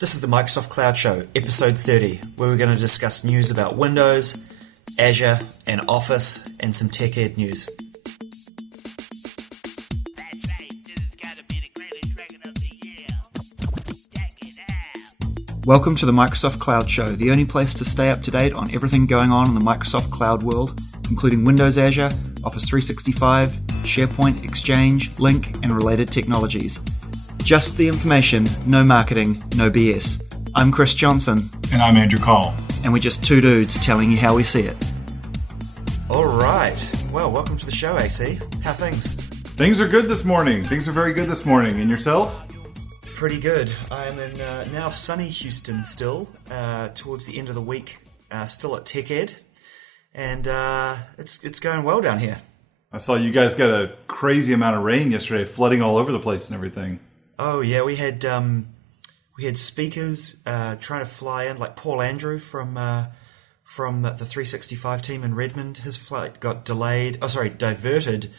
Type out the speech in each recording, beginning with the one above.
This is the Microsoft Cloud Show, episode 30, where we're going to discuss news about Windows, Azure, and Office, and some TechEd news. Welcome to the Microsoft Cloud Show, the only place to stay up to date on everything going on in the Microsoft Cloud world, including Windows, Azure, Office 365, SharePoint, Exchange, Lync, and related technologies. Just the information, no marketing, no BS. I'm Chris Johnson. And I'm Andrew Call. And we're just two dudes telling you how we see it. Alright, well, welcome to the show, AC. How are things? Things are good this morning. Things are very good this morning. And yourself? Pretty good. I'm in now sunny Houston still, towards the end of the week, still at TechEd. And it's going well down here. I saw you guys got a crazy amount of rain yesterday, flooding all over the place and everything. Oh yeah, we had speakers trying to fly in, like Paul Andrew from the 365 team in Redmond. His flight got diverted,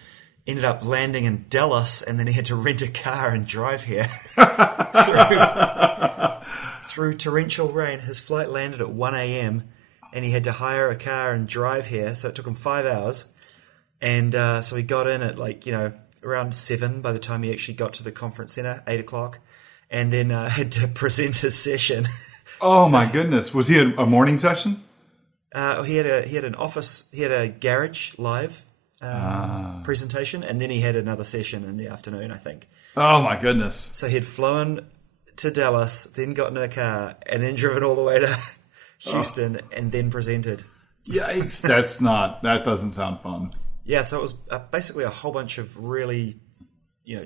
ended up landing in Dallas, and then he had to rent a car and drive here through torrential rain. His flight landed at 1 a.m. and he had to hire a car and drive here, so it took him 5 hours. And so he got in at around 7 by the time he actually got to the conference center, 8 o'clock, and then had to present his session. Oh my goodness. Was he a morning session? He had a garage live presentation, and then he had another session in the afternoon, I think. Oh my goodness. So he'd flown to Dallas, then gotten in a car, and then driven all the way to Houston, and then presented. Yikes. That doesn't sound fun. Yeah, so it was basically a whole bunch of really,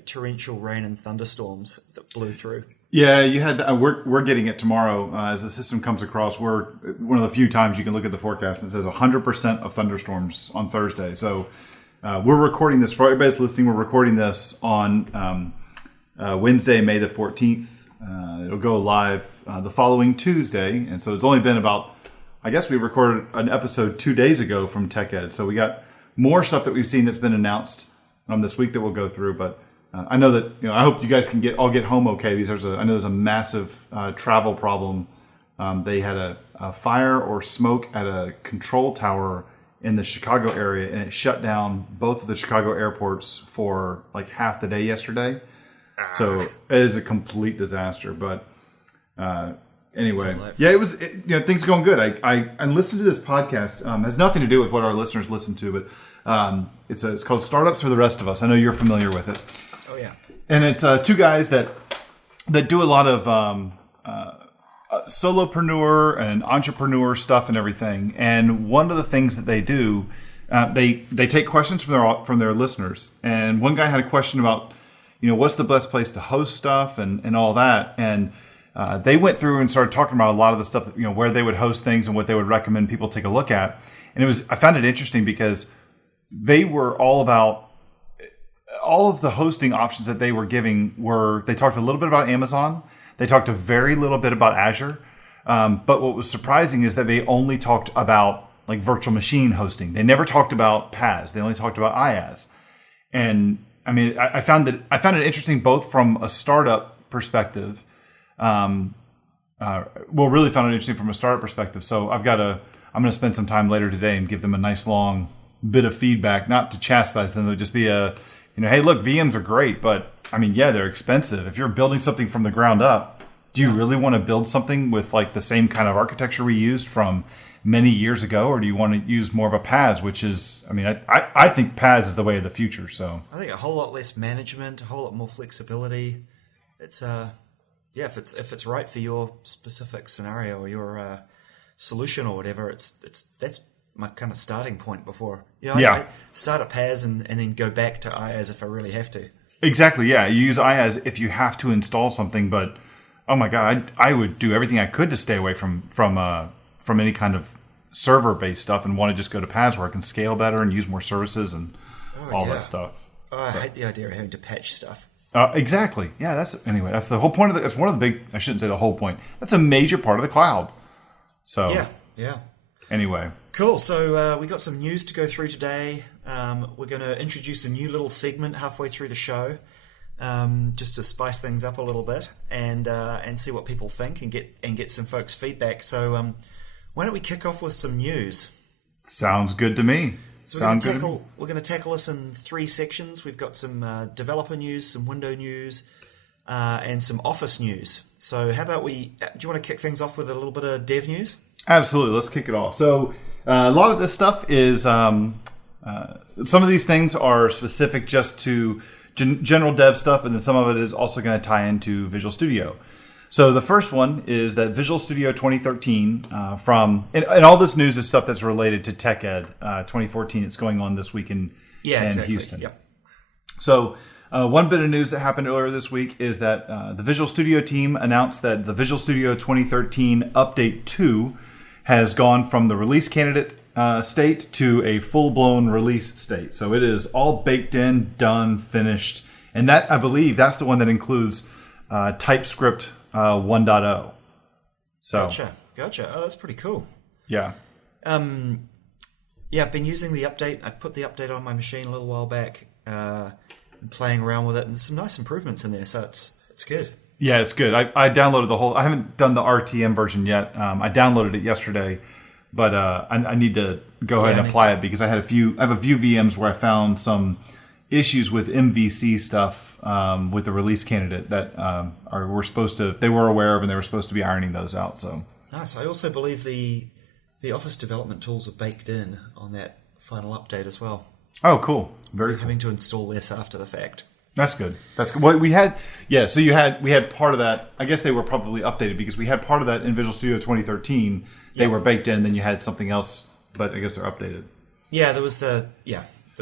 torrential rain and thunderstorms that blew through. Yeah, you had. We're getting it tomorrow as the system comes across. We're one of the few times you can look at the forecast and it says 100% of thunderstorms on Thursday. So we're recording this for everybody's listening. We're recording this on Wednesday, May the 14th. It'll go live the following Tuesday, and so it's only been about. I guess we recorded an episode 2 days ago from TechEd, so we got more stuff that we've seen that's been announced this week that we'll go through. But I know that I hope you guys can all get home okay, because I know there's a massive travel problem. They had a fire or smoke at a control tower in the Chicago area, and it shut down both of the Chicago airports for like half the day yesterday. So it is a complete disaster. But anyway, yeah, it was. Things are going good. I listened to this podcast. Has nothing to do with what our listeners listen to, but it's called Startups for the Rest of Us. I know you're familiar with it. Oh yeah. And it's two guys that do a lot of solopreneur and entrepreneur stuff and everything. And one of the things that they do, they take questions from their listeners. And one guy had a question about what's the best place to host stuff and all that. And they went through and started talking about a lot of the stuff that, where they would host things and what they would recommend people take a look at. And I found it interesting because they were all about all of the hosting options that they were giving they talked a little bit about Amazon. They talked a very little bit about Azure. But what was surprising is that they only talked about like virtual machine hosting. They never talked about PaaS. They only talked about IaaS. And I mean, I found it interesting both from a startup perspective. Really found it interesting from a startup perspective. So I'm going to spend some time later today and give them a nice long bit of feedback, not to chastise them. It'll just be hey, look, VMs are great, but I mean, yeah, they're expensive. If you're building something from the ground up, do you really want to build something with like the same kind of architecture we used from many years ago, or do you want to use more of a PaaS, which is, I think PaaS is the way of the future. So I think a whole lot less management, a whole lot more flexibility. It's if it's right for your specific scenario or your solution or whatever, that's my kind of starting point before. I start at PaaS and then go back to IaaS if I really have to. Exactly, yeah. You use IaaS if you have to install something, but oh my God, I would do everything I could to stay away from any kind of server-based stuff and want to just go to PaaS where I can scale better and use more services and that stuff. Oh, I hate the idea of having to patch stuff. Exactly. Yeah, that's the whole point of that's one of the big, I shouldn't say the whole point. That's a major part of the cloud. So yeah. Anyway. Cool. So we got some news to go through today. We're going to introduce a new little segment halfway through the show. just to spice things up a little bit and see what people think and get some folks' feedback. So why don't we kick off with some news? Sounds good to me. So we're going to tackle this in 3 sections. We've got some developer news, some window news, and some Office news. So how about do you want to kick things off with a little bit of dev news? Absolutely. Let's kick it off. So a lot of this stuff is, some of these things are specific just to general dev stuff, and then some of it is also going to tie into Visual Studio. So the first one is that Visual Studio 2013 and all this news is stuff that's related to TechEd 2014. It's going on this week in Houston. Yep. So one bit of news that happened earlier this week is that the Visual Studio team announced that the Visual Studio 2013 Update 2 has gone from the release candidate state to a full-blown release state. So it is all baked in, done, finished. And that, I believe, that's the one that includes TypeScript 1.0. So, Gotcha. Oh, that's pretty cool. Yeah. I've been using the update. I put the update on my machine a little while back and playing around with it. And there's some nice improvements in there, so it's good. Yeah, it's good. I downloaded I haven't done the RTM version yet. I downloaded it yesterday. But I need to go ahead and apply it because I have a few VMs where I found some issues with MVC stuff with the release candidate that they were aware of, and they were supposed to be ironing those out. So nice. I also believe the Office development tools are baked in on that final update as well. Oh, cool! Very cool. Having to install this after the fact. That's good. Well, we had part of that. I guess they were probably updated because we had part of that in Visual Studio 2013. They were baked in, and then you had something else, but I guess they're updated. Yeah, there was a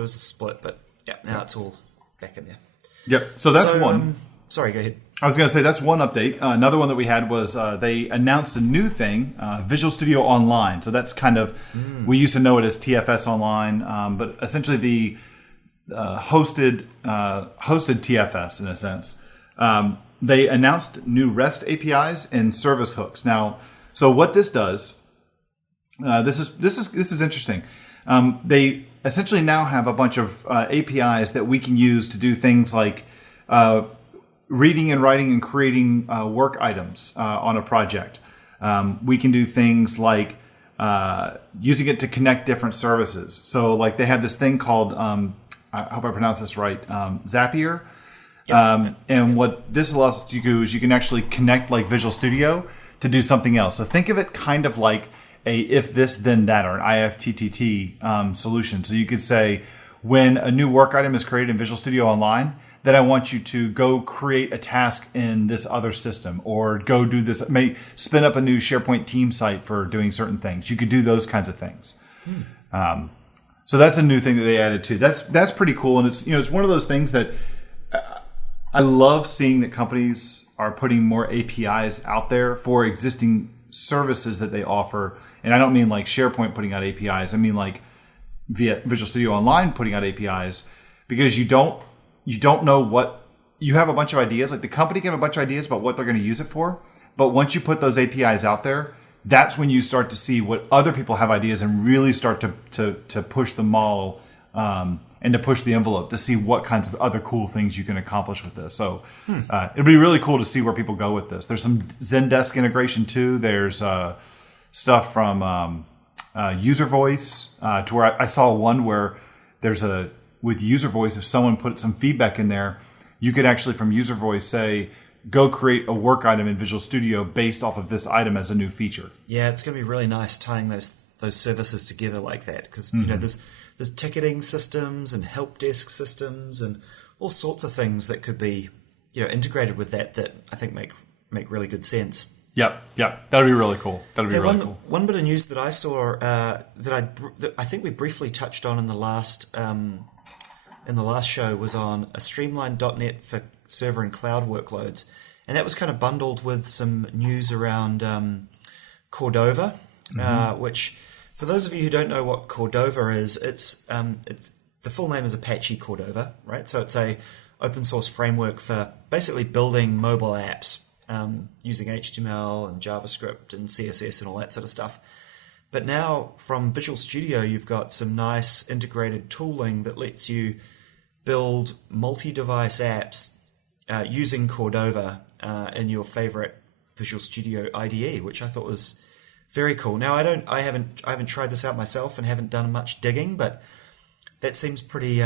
split, but now it's all back in there. Yep. So that's one. Sorry, go ahead. I was going to say that's one update. Another one that we had was they announced a new thing, Visual Studio Online. So that's kind of we used to know it as TFS Online, but essentially the hosted TFS in a sense. They announced new REST APIs and service hooks. Now, so what this does, this is interesting. They essentially now have a bunch of APIs that we can use to do things like reading and writing and creating work items on a project. We can do things like using it to connect different services. So, like they have this thing called I hope I pronounce this right, Zapier. And what this allows us to do is you can actually connect like Visual Studio to do something else. So think of it kind of like a if this then that, or an IFTTT solution. So you could say when a new work item is created in Visual Studio Online, then I want you to go create a task in this other system, or go do this, may spin up a new SharePoint team site for doing certain things. You could do those kinds of things. So that's a new thing that they added too. That's pretty cool, and it's one of those things that I love seeing that companies are putting more APIs out there for existing services that they offer. And I don't mean like SharePoint putting out APIs. I mean like via Visual Studio Online putting out APIs, because you don't know what you have a bunch of ideas. Like the company can have a bunch of ideas about what they're going to use it for, but once you put those APIs out there, that's when you start to see what other people have ideas and really start to push the model and to push the envelope to see what kinds of other cool things you can accomplish with this. So it'd be really cool to see where people go with this. There's some Zendesk integration too. There's stuff from User Voice to where I saw one where there's with User Voice, if someone put some feedback in there, you could actually from User Voice say, go create a work item in Visual Studio based off of this item as a new feature. Yeah, it's going to be really nice tying those services together like that, because there's ticketing systems and help desk systems and all sorts of things that could be integrated with that I think make really good sense. Yep, that'd be really cool. That'd be really cool. One bit of news that I saw that I think we briefly touched on in the last show was on a streamlined .NET for server and cloud workloads, and that was kind of bundled with some news around Cordova, which, for those of you who don't know what Cordova is, it's the full name is Apache Cordova, right? So it's a open source framework for basically building mobile apps using HTML and JavaScript and CSS and all that sort of stuff. But now from Visual Studio, you've got some nice integrated tooling that lets you build multi-device apps using Cordova in your favorite Visual Studio IDE, which I thought was very cool. Now I haven't tried this out myself and haven't done much digging, but that seems pretty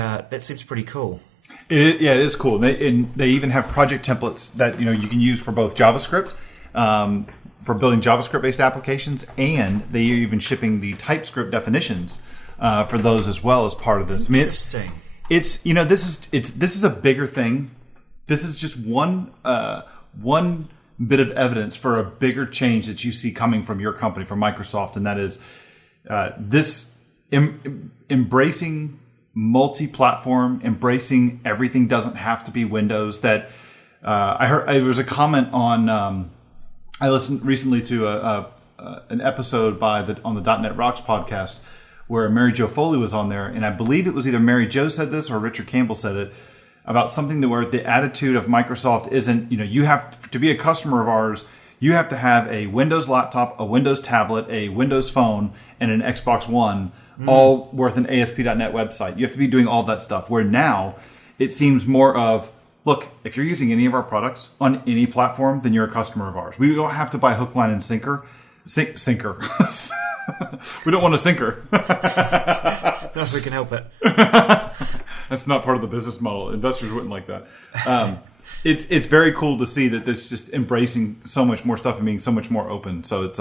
cool. It is cool. They even have project templates that you can use for both JavaScript, for building JavaScript-based applications, and they are even shipping the TypeScript definitions for those as well as part of this. Interesting. This is a bigger thing. This is just one bit of evidence for a bigger change that you see coming from your company, from Microsoft, and that is this embracing multi-platform, embracing everything doesn't have to be Windows. That I heard there was a comment on. I listened recently to an episode on the .NET Rocks podcast where Mary Jo Foley was on there, and I believe it was either Mary Jo said this or Richard Campbell said it about something that where the attitude of Microsoft isn't, you have to be a customer of ours, you have to have a Windows laptop, a Windows tablet, a Windows phone, and an Xbox One, all worth an ASP.NET website. You have to be doing all that stuff. Where now it seems more of, look, if you're using any of our products on any platform, then you're a customer of ours. We don't have to buy hook, line, and sinker. Sinker. We don't want a sinker. Not if we can help it. That's not part of the business model. Investors wouldn't like that. It's very cool to see that this just embracing so much more stuff and being so much more open. So it's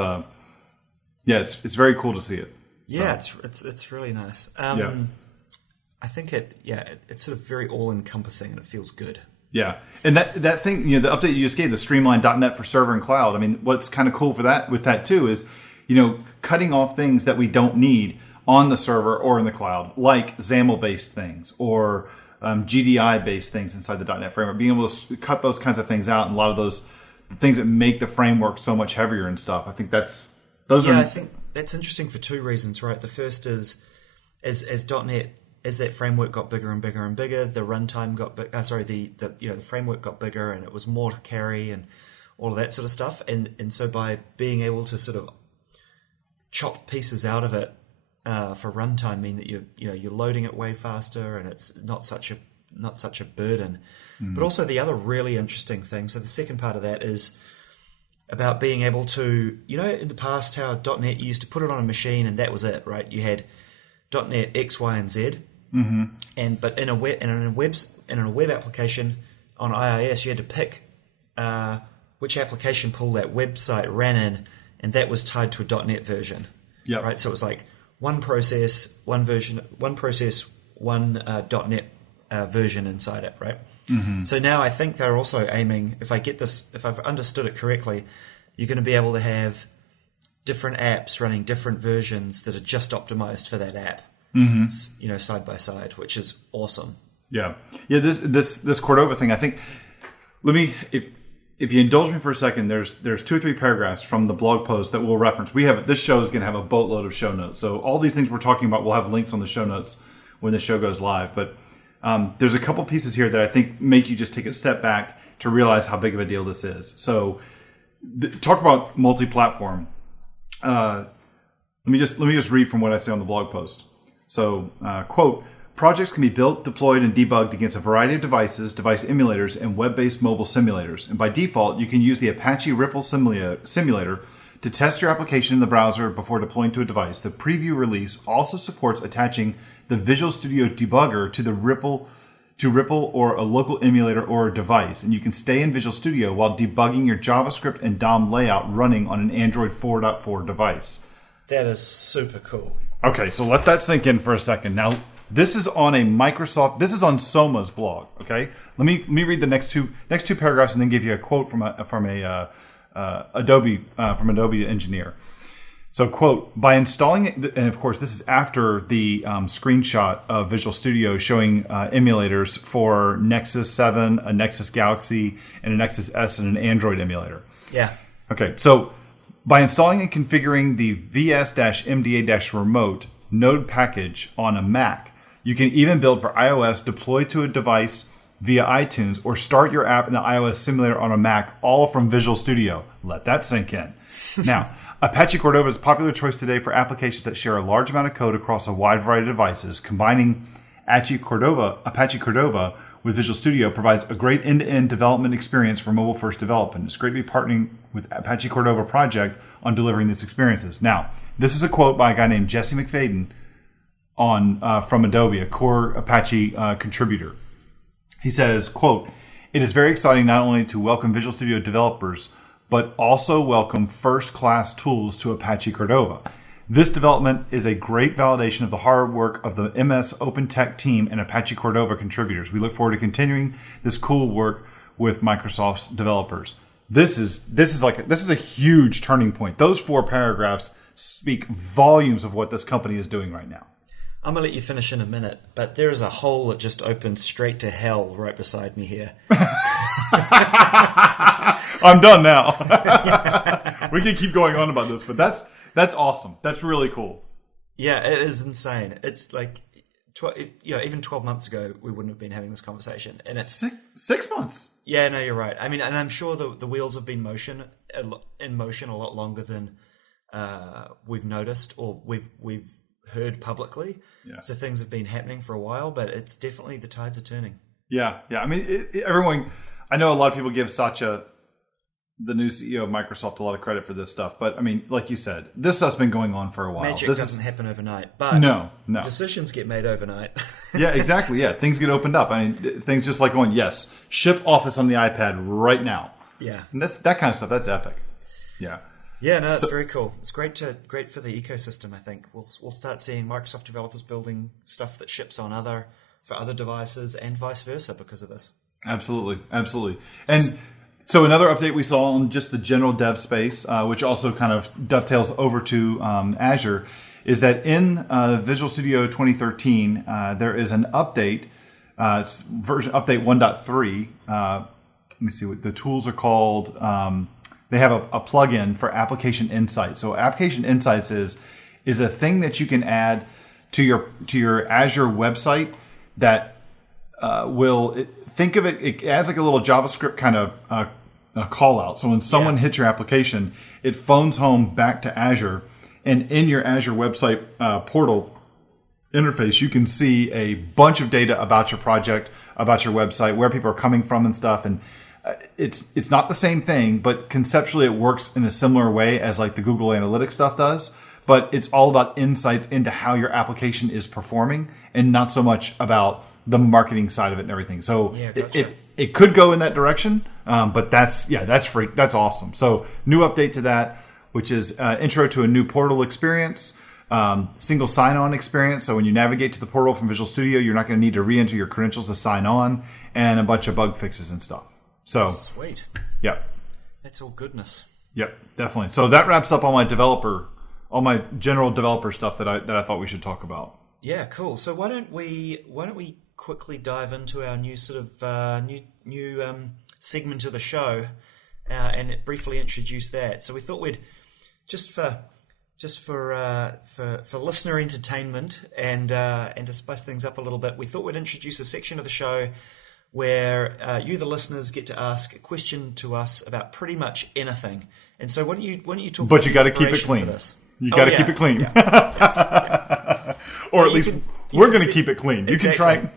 it's very cool to see it. So. Yeah, it's really nice. I think it's sort of very all encompassing and it feels good. Yeah, and that thing, the update you just gave, the streamlined .NET for server and cloud. I mean, what's kind of cool with that too is, cutting off things that we don't need on the server or in the cloud, like XAML-based things or GDI-based things inside the .NET framework. Being able to cut those kinds of things out, and a lot of those things that make the framework so much heavier and stuff. I think I think that's interesting for two reasons, right? The first is as .NET, as that framework got bigger and bigger and bigger, the runtime got big. The framework got bigger, and it was more to carry and all of that sort of stuff. And so by being able to sort of chop pieces out of it for runtime, mean that you're loading it way faster, and it's not such a burden. But also the other really interesting thing. So the second part of that is about being able to, in the past how .NET you used to put it on a machine and that was it, right? You had .NET X, Y, and Z. Mm-hmm. But in a web application on iOS, you had to pick which application pool that website ran in, and that was tied to a .NET version. Yeah. Right. So it was like one process, one version, one .NET version inside it. Right. Mm-hmm. So now I think they're also aiming. If I've understood it correctly, you're going to be able to have different apps running different versions that are just optimized for that app. Mm-hmm. Side by side, which is awesome. Yeah. This Cordova thing, I think. If you indulge me for a second, there's 2 or 3 paragraphs from the blog post that we'll reference. This show is going to have a boatload of show notes, so all these things we're talking about, we'll have links on the show notes when the show goes live. But there's a couple pieces here that I think make you just take a step back to realize how big of a deal this is. So, talk about multi-platform. Let me just read from what I say on the blog post. So, quote, projects can be built, deployed, and debugged against a variety of devices, device emulators, and web-based mobile simulators. And by default, you can use the Apache Ripple simulator to test your application in the browser before deploying to a device. The preview release also supports attaching the Visual Studio debugger to the Ripple or a local emulator or device. And you can stay in Visual Studio while debugging your JavaScript and DOM layout running on an Android 4.4 device. That is super cool. Okay, so let that sink in for a second. Now, this is on on Soma's blog. Okay, let me read the next two paragraphs and then give you a quote from Adobe engineer. So, quote, by installing it, and of course this is after the screenshot of Visual Studio showing emulators for Nexus 7, a Nexus Galaxy, and a Nexus S, and an Android emulator. Yeah. Okay, so by installing and configuring the VS-MDA-remote node package on a Mac, you can even build for iOS, deploy to a device via iTunes, or start your app in the iOS simulator on a Mac, all from Visual Studio. Let that sink in. Now, Apache Cordova is a popular choice today for applications that share a large amount of code across a wide variety of devices. Combining Apache Cordova with Visual Studio provides a great end-to-end development experience for mobile-first development. It's great to be partnering with Apache Cordova Project on delivering these experiences. Now, this is a quote by a guy named Jesse McFadden from Adobe, a core Apache contributor. He says, quote, "It is very exciting not only to welcome Visual Studio developers, but also welcome first-class tools to Apache Cordova. This development is a great validation of the hard work of the MS OpenTech team and Apache Cordova contributors. We look forward to continuing this cool work with Microsoft's developers." This is a huge turning point. Those 4 paragraphs speak volumes of what this company is doing right now. I'm going to let you finish in a minute, but there is a hole that just opened straight to hell right beside me here. I'm done now. We can keep going on about this, but that's awesome. That's really cool. Yeah, it is insane. It's like, even 12 months ago, we wouldn't have been having this conversation. And it's 6 months. Yeah, no, you're right. I mean, and I'm sure the wheels have been in motion a lot longer than we've noticed or we've heard publicly. Yeah. So things have been happening for a while, but it's definitely the tides are turning. Yeah. I mean, everyone. I know a lot of people give Satya, the new CEO of Microsoft, a lot of credit for this stuff, but I mean, like you said, this stuff's been going on for a while. Magic doesn't happen overnight, but no, decisions get made overnight. Yeah, exactly. Yeah, things get opened up. I mean, things just like going, yes, ship Office on the iPad right now. Yeah, and that's that kind of stuff. That's epic. Yeah. Yeah, no, it's very cool. It's great for the ecosystem. I think we'll start seeing Microsoft developers building stuff that ships on for other devices and vice versa because of this. Absolutely. And so another update we saw on just the general dev space, which also kind of dovetails over to Azure, is that in Visual Studio 2013 there is an update. It's version update 1.3. Let me see what the tools are called. They have a plugin for Application Insights. So Application Insights is a thing that you can add to your Azure website that think of it. It adds like a little JavaScript kind of a call out. So when someone hits your application, it phones home back to Azure, and in your Azure website portal interface, you can see a bunch of data about your project, about your website, where people are coming from and stuff. And it's not the same thing, but conceptually it works in a similar way as like the Google Analytics stuff does. But it's all about insights into how your application is performing, and not so much about the marketing side of it and everything. So it could go in that direction, but that's free. That's awesome. So new update to that, which is intro to a new portal experience, single sign-on experience. So when you navigate to the portal from Visual Studio, you're not going to need to re-enter your credentials to sign on, and a bunch of bug fixes and stuff. So sweet. Yep. That's all goodness. Yep, definitely. So that wraps up all my general developer stuff that I thought we should talk about. Yeah, cool. So why don't we quickly dive into our new sort of new segment of the show and briefly introduce that. So we thought we'd just for listener entertainment and to spice things up a little bit, we thought we'd introduce a section of the show where you, the listeners, get to ask a question to us about pretty much anything. And so why don't you talk? But you got to keep it clean. You got to keep it clean, or at least we're going to keep it clean. You can try.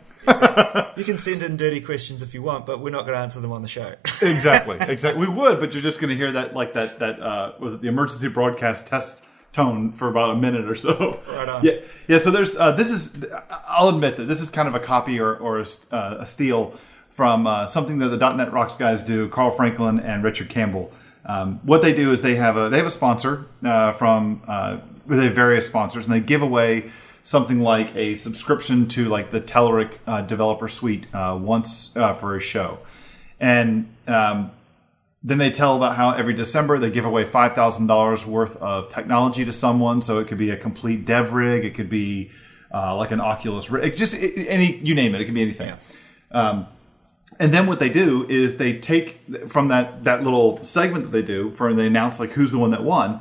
You can send in dirty questions if you want, but we're not going to answer them on the show. Exactly. We would, but you're just going to hear that was it the emergency broadcast test tone for about a minute or so. Right on. Yeah. So there's I'll admit that this is kind of a copy or a steal from something that the .NET Rocks guys do, Carl Franklin and Richard Campbell. What they do is they have a sponsor they have various sponsors, and they give away something like a subscription to like the Telerik developer suite once for a show. And then they tell about how every December they give away $5,000 worth of technology to someone. So it could be a complete dev rig. It could be like an Oculus rig. You name it. It could be anything. And then what they do is they take from that little segment that they do they announce like who's the one that won.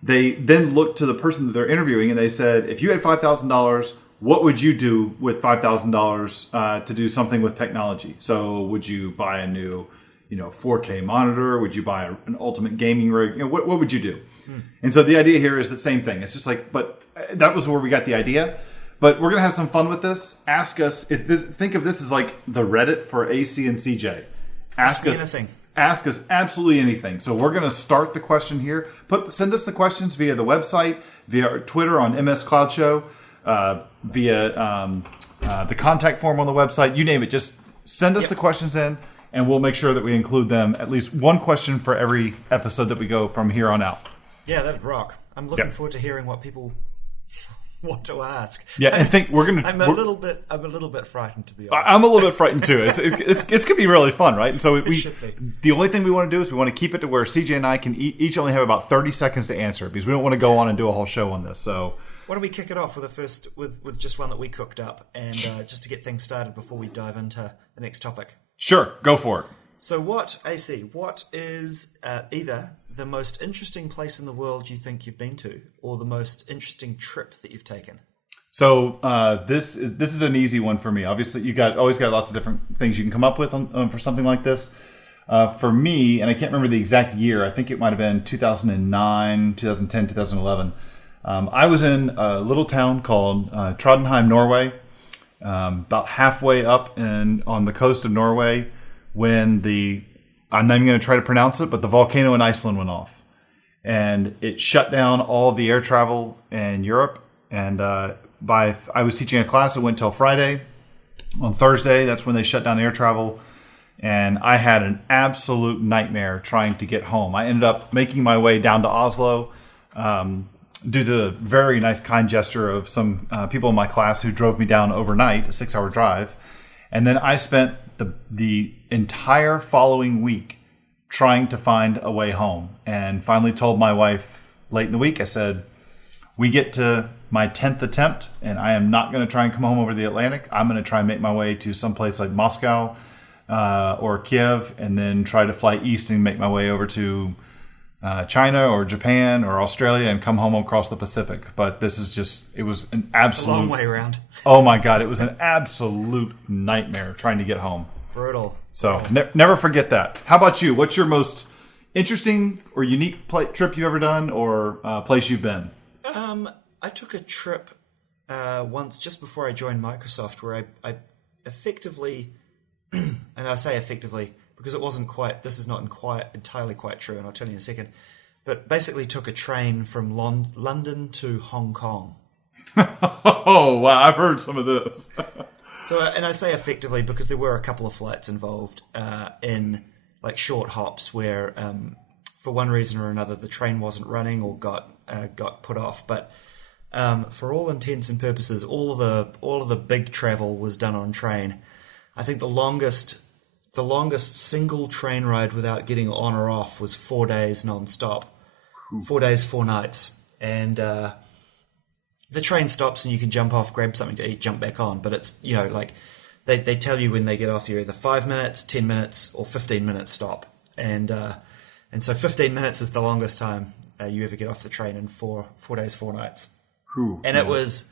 They then look to the person that they're interviewing and they said, if you had $5,000, what would you do with $5,000 to do something with technology? So would you buy a new 4K monitor? Would you buy an ultimate gaming rig? What would you do? And so the idea here is the same thing. It's just like, but that was where we got the idea. But we're going to have some fun with this. Ask us, think of this as like the Reddit for AC and CJ. Ask us anything. Ask us absolutely anything. So we're going to start the question here. Send us the questions via the website, via Twitter on MS Cloud Show, via the contact form on the website. You name it. Just send us the questions in, and we'll make sure that we include them. At least one question for every episode that we go from here on out. Yeah, that'd rock. I'm looking forward to hearing what people want to ask. Yeah, and think we're gonna. I'm a little bit frightened, to be honest. I'm a little bit frightened too. It's gonna be really fun, right? And so the only thing we want to do is we want to keep it to where CJ and I can each only have about 30 seconds to answer it, because we don't want to go on and do a whole show on this. So why don't we kick it off with just one that we cooked up, and just to get things started before we dive into the next topic. Sure, go for it. So what is either the most interesting place in the world you think you've been to, or the most interesting trip that you've taken? So this is an easy one for me. Obviously, you always got lots of different things you can come up with for something like this. For me, and I can't remember the exact year. I think it might have been 2009, 2010, 2011. I was in a little town called Trondheim, Norway, about halfway up on the coast of Norway, when I'm not even going to try to pronounce it, but the volcano in Iceland went off. And it shut down all of the air travel in Europe. And I was teaching a class that went till Friday. On Thursday, that's when they shut down air travel. And I had an absolute nightmare trying to get home. I ended up making my way down to Oslo due to the very nice, kind gesture of some people in my class who drove me down overnight, a 6-hour drive. And then I spent the entire following week trying to find a way home, and finally told my wife late in the week, I said, we get to my 10th attempt and I am not going to try and come home over the Atlantic. I'm going to try and make my way to someplace like Moscow or Kiev, and then try to fly east and make my way over to China or Japan or Australia and come home across the Pacific. But it was an absolute... a long way around. Oh my God, it was an absolute nightmare trying to get home. Brutal. So never forget that. How about you? What's your most interesting or unique trip you've ever done, or place you've been? I took a trip once just before I joined Microsoft, where I effectively, and I say effectively because it wasn't quite, this is not entirely quite true, and I'll tell you in a second, but basically took a train from London to Hong Kong. Oh, wow, I've heard some of this. So, and I say effectively because there were a couple of flights involved in like short hops where, for one reason or another, the train wasn't running or got put off. But for all intents and purposes, all of the big travel was done on train. I think the longest single train ride without getting on or off was 4 days non-stop. 4 days, 4 nights, and the train stops and you can jump off, grab something to eat, jump back on. But it's, like they tell you when they get off, you're either 5 minutes, 10 minutes, or 15 minutes stop. And so 15 minutes is the longest time you ever get off the train in 4 days, 4 nights. And it was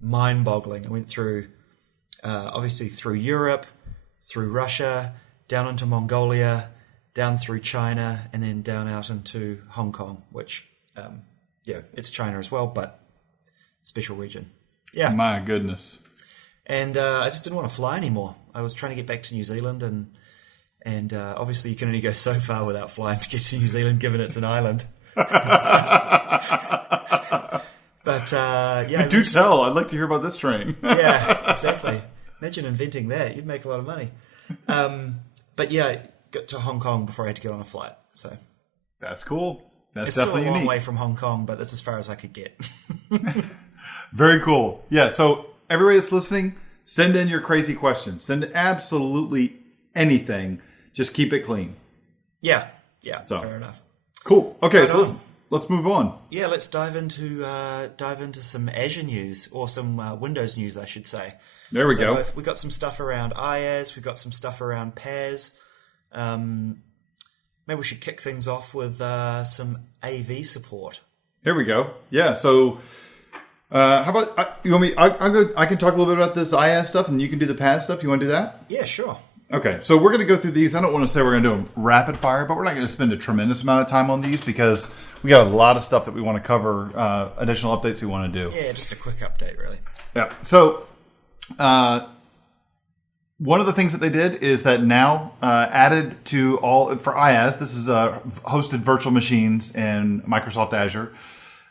mind-boggling. I went through, obviously through Europe, through Russia, down into Mongolia, down through China, and then down out into Hong Kong, which, it's China as well, but special region. Yeah. My goodness. And I just didn't want to fly anymore. I was trying to get back to New Zealand, and obviously you can only go so far without flying to get to New Zealand, given it's an island. But yeah. Do tell. I'd like to hear about this train. Yeah, exactly. Imagine inventing that. You'd make a lot of money. But yeah, got to Hong Kong before I had to get on a flight. So that's cool. That's it's definitely still a long unique. way from Hong Kong, but that's as far as I could get. Very cool. Yeah, so everybody that's listening, send in your crazy questions. Send absolutely anything. Just keep it clean. Yeah, So, fair enough. Cool. Okay, Right so on. let's move on. Yeah, let's dive into some Azure news, or some Windows news, I should say. There we go. We got some stuff around IaaS. We got some stuff around PaaS. Maybe we should kick things off with some AV support. Here we go. Yeah. So, how about you want me? I can talk a little bit about this IaaS stuff, and you can do the PaaS stuff. You want to do that? Yeah, sure. Okay. So we're going to go through these. I don't want to say we're going to do them rapid fire, but we're not going to spend a tremendous amount of time on these because we got a lot of stuff that we want to cover, additional updates we want to do. Yeah, just a quick update, really. Yeah. So, one of the things that they did is that now added to all for IaaS. This is hosted virtual machines in Microsoft Azure.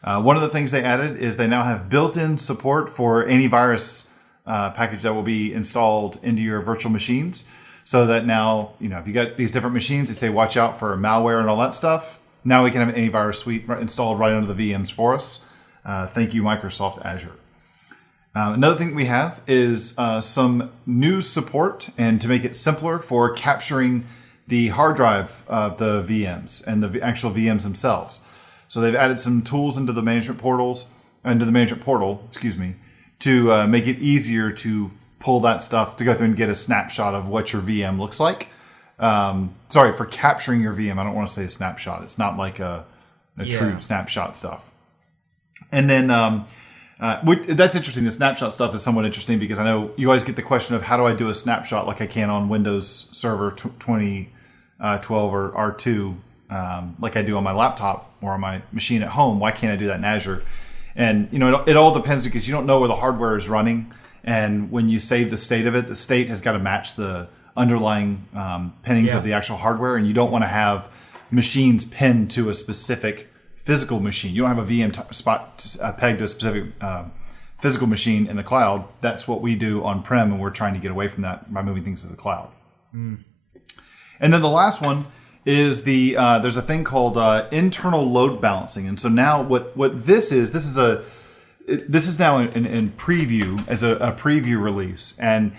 One of the things they added is they now have built-in support for antivirus package that will be installed into your virtual machines. So that now, if you got these different machines, they say watch out for malware and all that stuff. Now we can have an antivirus suite installed right under the VMs for us. Thank you, Microsoft Azure. Another thing that we have is some new support, and to make it simpler for capturing the hard drive of the VMs and the actual VMs themselves. So they've added some tools into the management portal, to make it easier to pull that stuff, to go through and get a snapshot of what your VM looks like. For capturing your VM. I don't want to say a snapshot. It's not like a true snapshot stuff. And then that's interesting. The snapshot stuff is somewhat interesting because I know you always get the question of how do I do a snapshot like I can on Windows Server 2012 or R2, like I do on my laptop or on my machine at home. Why can't I do that in Azure? And it all depends because you don't know where the hardware is running. And when you save the state of it, the state has got to match the underlying pinnings of the actual hardware, and you don't want to have machines pinned to a specific physical machine. You don't have a VM spot pegged to a specific physical machine in the cloud. That's what we do on-prem, and we're trying to get away from that by moving things to the cloud. And then the last one is there's a thing called internal load balancing. And so now what this is now in preview as a preview release. And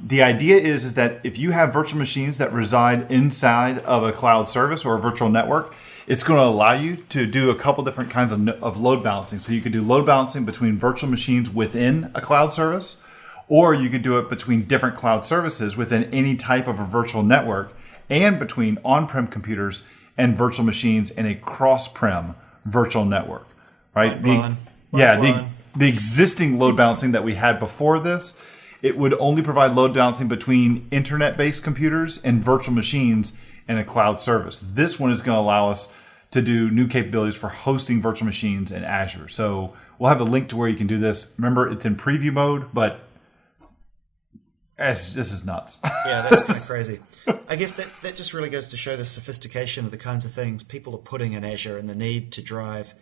the idea is that if you have virtual machines that reside inside of a cloud service or a virtual network, it's going to allow you to do a couple different kinds of load balancing. So you could do load balancing between virtual machines within a cloud service, or you could do it between different cloud services within any type of a virtual network, and between on-prem computers and virtual machines in a cross-prem virtual network. Right? The existing load balancing that we had before this, it would only provide load balancing between internet-based computers and virtual machines in a cloud service. This one is going to allow us to do new capabilities for hosting virtual machines in Azure. So we'll have a link to where you can do this. Remember, it's in preview mode, but this is nuts. Yeah, that's kind of crazy. I guess that just really goes to show the sophistication of the kinds of things people are putting in Azure and the need to drive,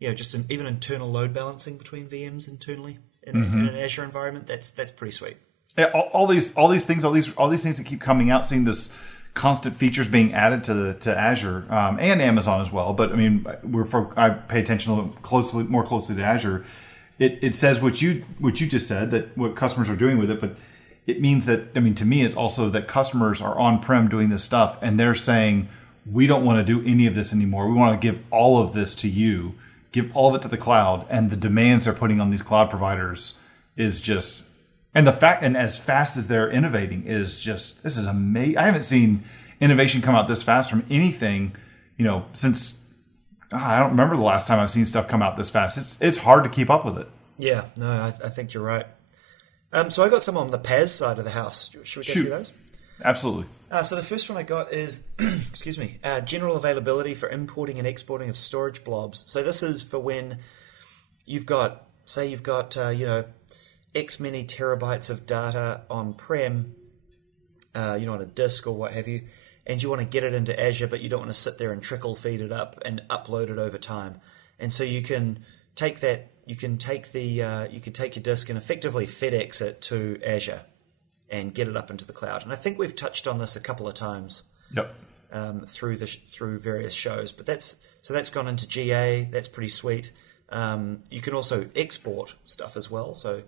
just even internal load balancing between VMs internally in an Azure environment. That's pretty sweet. Yeah, all these things that keep coming out, seeing this constant features being added to Azure and Amazon as well. But I mean, I pay attention more closely to Azure. It says what you just said, that what customers are doing with it, but it means that, to me, it's also that customers are on-prem doing this stuff, and they're saying, we don't want to do any of this anymore. We want to give all of this to you, give all of it to the cloud, and the demands they're putting on these cloud providers is just, and as fast as they're innovating is just, this is amazing. I haven't seen innovation come out this fast from anything, since, I don't remember the last time I've seen stuff come out this fast. It's hard to keep up with it. Yeah, no, I think you're right. So I got some on the PaaS side of the house. Should we go through those? Absolutely. So the first one I got is, general availability for importing and exporting of storage blobs. So this is for when you've got X many terabytes of data on-prem, on a disk or what have you, and you want to get it into Azure, but you don't want to sit there and trickle feed it up and upload it over time. And so you can take that. You can take your disk and effectively FedEx it to Azure and get it up into the cloud. And I think we've touched on this a couple of times. Yep. Through various shows, but that's gone into GA. That's pretty sweet. You can also export stuff as well. So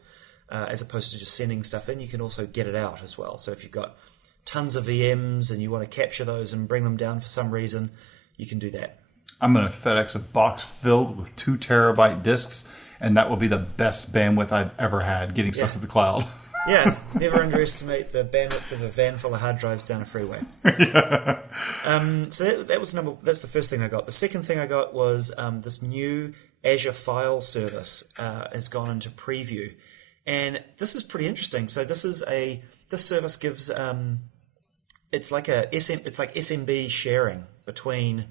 as opposed to just sending stuff in, you can also get it out as well. So if you've got tons of VMs and you want to capture those and bring them down for some reason, you can do that. I'm going to FedEx a box filled with 2 terabyte disks, and that will be the best bandwidth I've ever had getting stuff to the cloud. Yeah, never underestimate the bandwidth of a van full of hard drives down a freeway. So that's the first thing I got. The second thing I got was this new Azure file service has gone into preview, and this is pretty interesting. So this service gives it's like SMB sharing between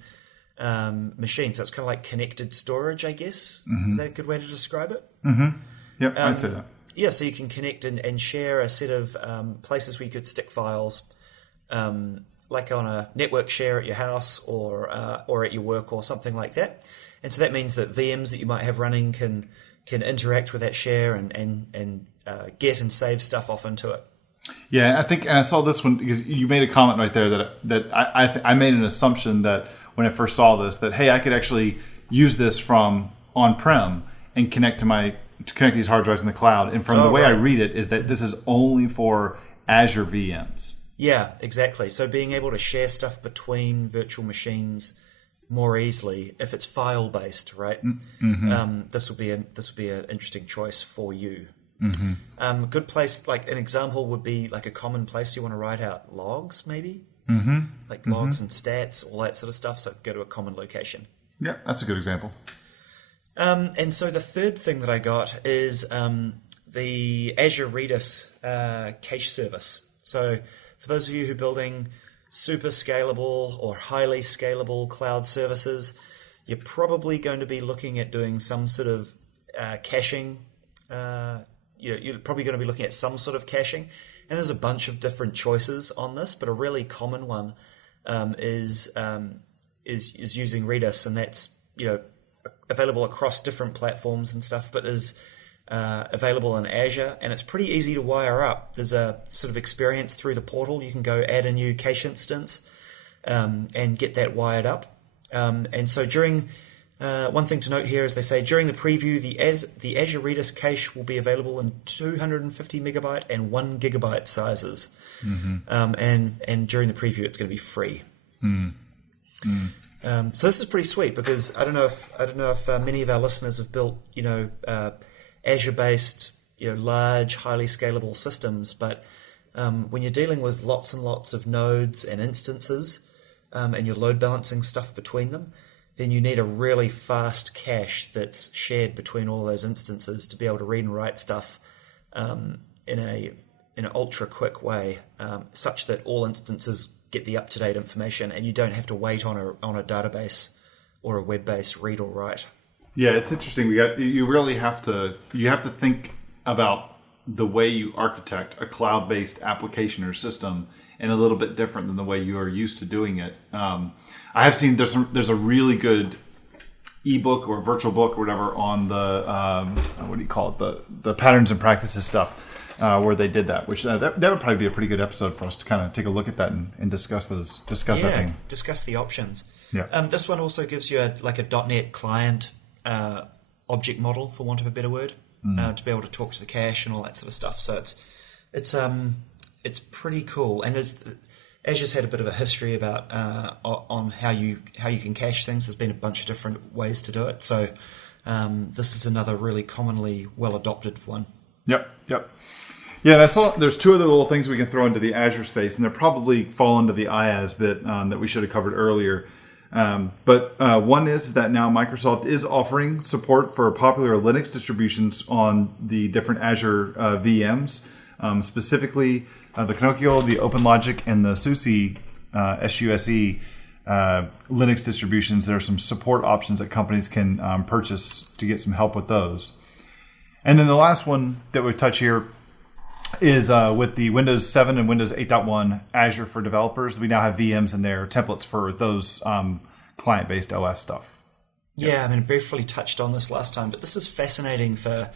machine. So it's kind of like connected storage, I guess. Is that a good way to describe it? Yep, I'd say that. Yeah, so you can connect and share a set of places where you could stick files, like on a network share at your house or at your work or something like that. And so that means that VMs that you might have running can interact with that share and get and save stuff off into it. Yeah, I think, and I saw this one because you made a comment right there that I made an assumption that when I first saw this, that hey, I could actually use this from on-prem and connect these hard drives in the cloud. And from the way I read it is that this is only for Azure VMs. Yeah, exactly. So being able to share stuff between virtual machines more easily if it's file based, right? This will be an interesting choice for you. Good place, like an example would be like a common place you want to write out logs, maybe, like logs and stats, all that sort of stuff. So go to a common location. Yeah, that's a good example. And so the third thing that I got is the Azure Redis cache service. So for those of you who are building super scalable or highly scalable cloud services, you're probably going to be looking at doing some sort of caching. You're probably going to be looking at some sort of caching. And there's a bunch of different choices on this, but a really common one is using Redis, and that's available across different platforms and stuff, but is available in Azure, and it's pretty easy to wire up. There's a sort of experience through the portal. You can go add a new cache instance and get that wired up. And so during one thing to note here is they say during the preview, the Azure Redis cache will be available in 250 megabyte and 1 gigabyte sizes. And during the preview, it's going to be free. So this is pretty sweet because I don't know if many of our listeners have built Azure-based large, highly scalable systems, but when you're dealing with lots and lots of nodes and instances, and you're load balancing stuff between them, then you need a really fast cache that's shared between all those instances to be able to read and write stuff in an ultra quick way, such that all instances get the up-to-date information and you don't have to wait on a database or a web-based read or write. Yeah, it's interesting. You really have to think about the way you architect a cloud-based application or system and a little bit different than the way you are used to doing it. I have seen there's a really good ebook or virtual book or whatever on the what do you call it, the patterns and practices stuff where they did that, which that would probably be a pretty good episode for us to kind of take a look at that and discuss that thing. Discuss the options. Yeah. This one also gives you a .NET client object model, for want of a better word, to be able to talk to the cache and all that sort of stuff. So it's pretty cool. And Azure's had a bit of a history about on how you can cache things. There's been a bunch of different ways to do it. So this is another really commonly well adopted one. Yep. Yeah, and I saw there's two other little things we can throw into the Azure space, and they probably fall into the IaaS bit that we should have covered earlier. But one is that now Microsoft is offering support for popular Linux distributions on the different Azure VMs, specifically the Canonical, the OpenLogic, and the SUSE SUSE Linux distributions. There are some support options that companies can purchase to get some help with those. And then the last one that we touch here is with the Windows 7 and Windows 8.1 Azure for developers. We now have VMs in there, templates for those client-based OS stuff. Yeah, I mean, briefly touched on this last time, but this is fascinating for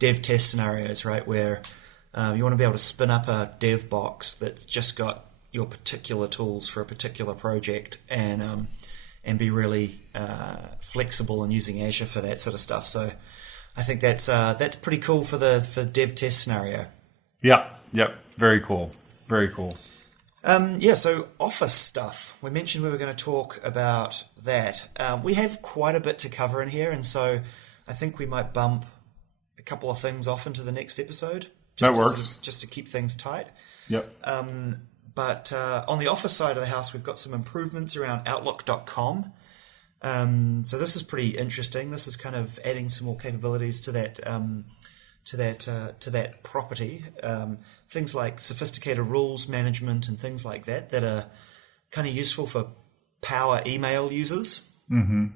dev test scenarios, right, where you want to be able to spin up a dev box that's just got your particular tools for a particular project and be really flexible in using Azure for that sort of stuff. So I think that's pretty cool for the dev test scenario. Yep. Very cool. So Office stuff. We mentioned we were going to talk about that. We have quite a bit to cover in here, and so I think we might bump a couple of things off into the next episode. That works. Just to keep things tight. Yep. But on the Office side of the house, we've got some improvements around Outlook.com. So this is pretty interesting. This is kind of adding some more capabilities to that property. Things like sophisticated rules management and things like that are kind of useful for power email users. We've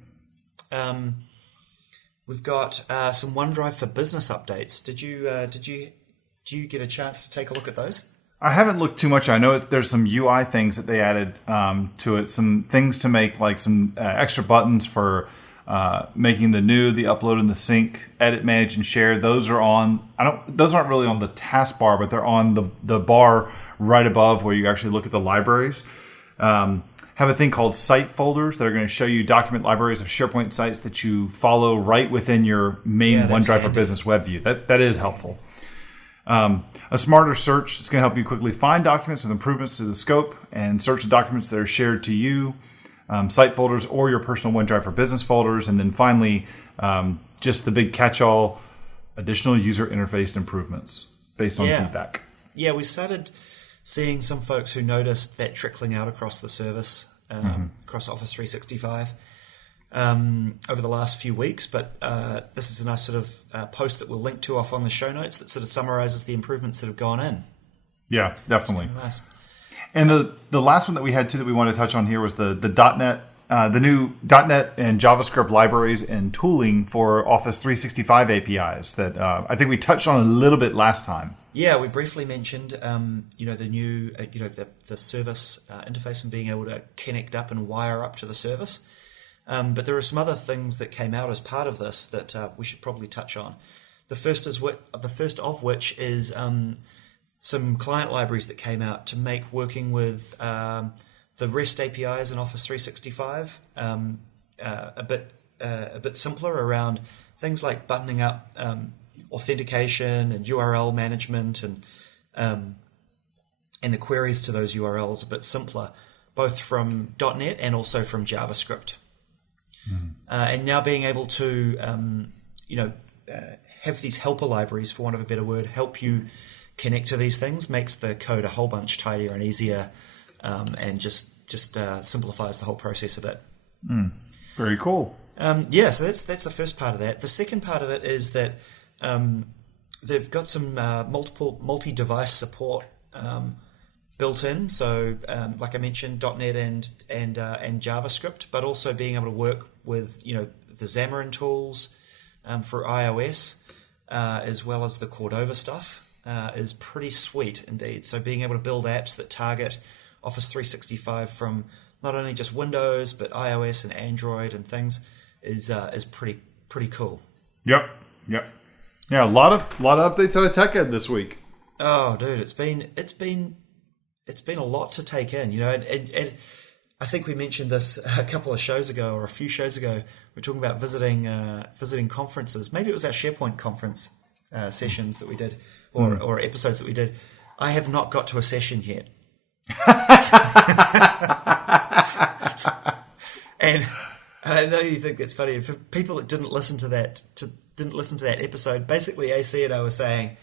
got some OneDrive for Business updates. Did you get a chance to take a look at those? I haven't looked too much. I know there's some UI things that they added to it. Some things to make, like some extra buttons for making the upload and the sync, edit, manage, and share. Those are on. Those aren't really on the taskbar, but they're on the bar right above where you actually look at the libraries. Have a thing called site folders that are going to show you document libraries of SharePoint sites that you follow right within your main OneDrive for Business web view. That is helpful. A smarter search is going to help you quickly find documents with improvements to the scope and search the documents that are shared to you, site folders, or your personal OneDrive for Business folders. And then finally, just the big catch-all, additional user interface improvements based on feedback. Yeah, we started seeing some folks who noticed that trickling out across the service, across Office 365 over the last few weeks. But this is a nice sort of post that we'll link to off on the show notes that sort of summarizes the improvements that have gone in. Yeah, definitely. Nice. And the last one that we had too that we want to touch on here was the .NET, the new .NET and JavaScript libraries and tooling for Office 365 APIs that I think we touched on a little bit last time. Yeah, we briefly mentioned, the new, the service interface and being able to connect up and wire up to the service. But there are some other things that came out as part of this that we should probably touch on. The first of which is some client libraries that came out to make working with the REST APIs in Office 365 a bit simpler around things like buttoning up authentication and URL management and the queries to those URLs a bit simpler, both from .NET and also from JavaScript. And now being able to, have these helper libraries, for want of a better word, help you connect to these things makes the code a whole bunch tidier and easier, and just simplifies the whole process a bit. Very cool. So that's the first part of that. The second part of it is that they've got some multi-device support built in. So, like I mentioned, .NET and JavaScript, but also being able to work with the Xamarin tools for iOS, as well as the Cordova stuff, is pretty sweet indeed. So, being able to build apps that target Office 365 from not only just Windows but iOS and Android and things is pretty cool. Yep. Yeah, a lot of updates out of TechEd this week. Oh, dude, it's been a lot to take in, and I think we mentioned this a couple of shows ago or a few shows ago. We were talking about visiting conferences. Maybe it was our SharePoint conference sessions that we did, or episodes that we did. I have not got to a session yet. And I know you think that's funny. For people that didn't listen to that episode, basically AC and I were saying,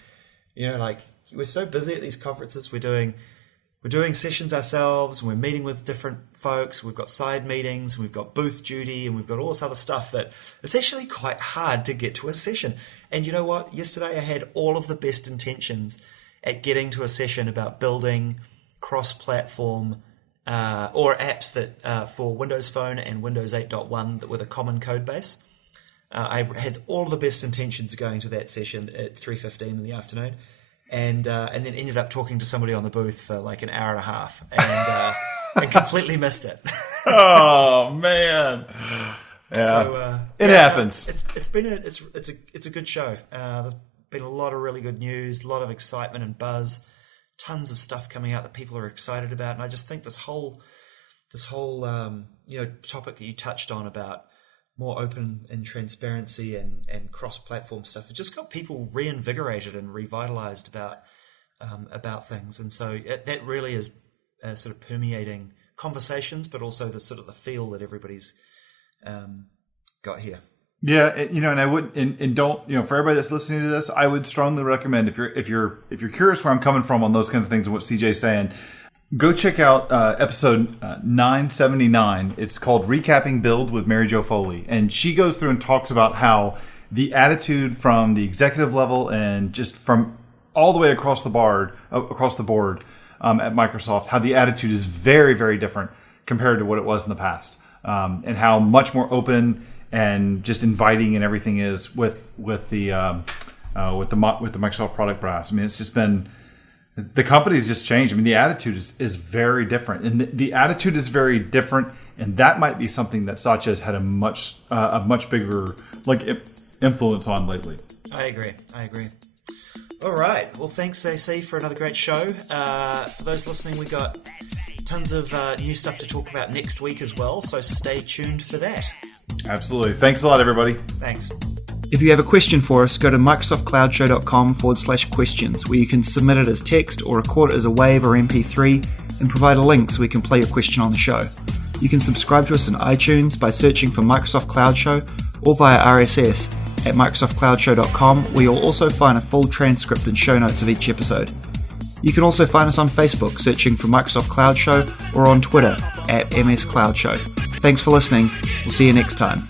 we're so busy at these conferences. We're doing sessions ourselves, and we're meeting with different folks. We've got side meetings, we've got booth duty, and we've got all this other stuff that it's actually quite hard to get to a session. And you know what? Yesterday I had all of the best intentions at getting to a session about building cross-platform or apps that for Windows Phone and Windows 8.1 that with a common code base. I had all of the best intentions going to that session at 3:15 in the afternoon, and then ended up talking to somebody on the booth for like an hour and a half, and completely missed it. Oh man! Yeah, so, it happens. It's a good show. There's been a lot of really good news, a lot of excitement and buzz, tons of stuff coming out that people are excited about, and I just think this whole topic that you touched on about more open and transparency and cross-platform stuff, it just got people reinvigorated and revitalized about things, and so that really is sort of permeating conversations, but also the sort of the feel that everybody's got here. Yeah, and I would, and don't, for everybody that's listening to this, I would strongly recommend if you're curious where I'm coming from on those kinds of things and what CJ's saying, go check out episode 979. It's called Recapping Build with Mary Jo Foley. And she goes through and talks about how the attitude from the executive level and just from all the way across the board at Microsoft, how the attitude is very, very different compared to what it was in the past. and how much more open and just inviting and everything is with the Microsoft product brass. I mean, it's just been, the company's just changed. I mean, the attitude is very different, and the attitude is very different, and that might be something that Satya has had a much bigger influence on lately. I agree. All right. Well, thanks, AC, for another great show. For those listening, we got tons of new stuff to talk about next week as well, so stay tuned for that. Absolutely. Thanks a lot, everybody. Thanks. If you have a question for us, go to microsoftcloudshow.com/questions, where you can submit it as text or record it as a WAV or MP3 and provide a link so we can play your question on the show. You can subscribe to us on iTunes by searching for Microsoft Cloud Show or via RSS at microsoftcloudshow.com, where you'll also find a full transcript and show notes of each episode. You can also find us on Facebook searching for Microsoft Cloud Show or on Twitter at MS Cloud Show. Thanks for listening. We'll see you next time.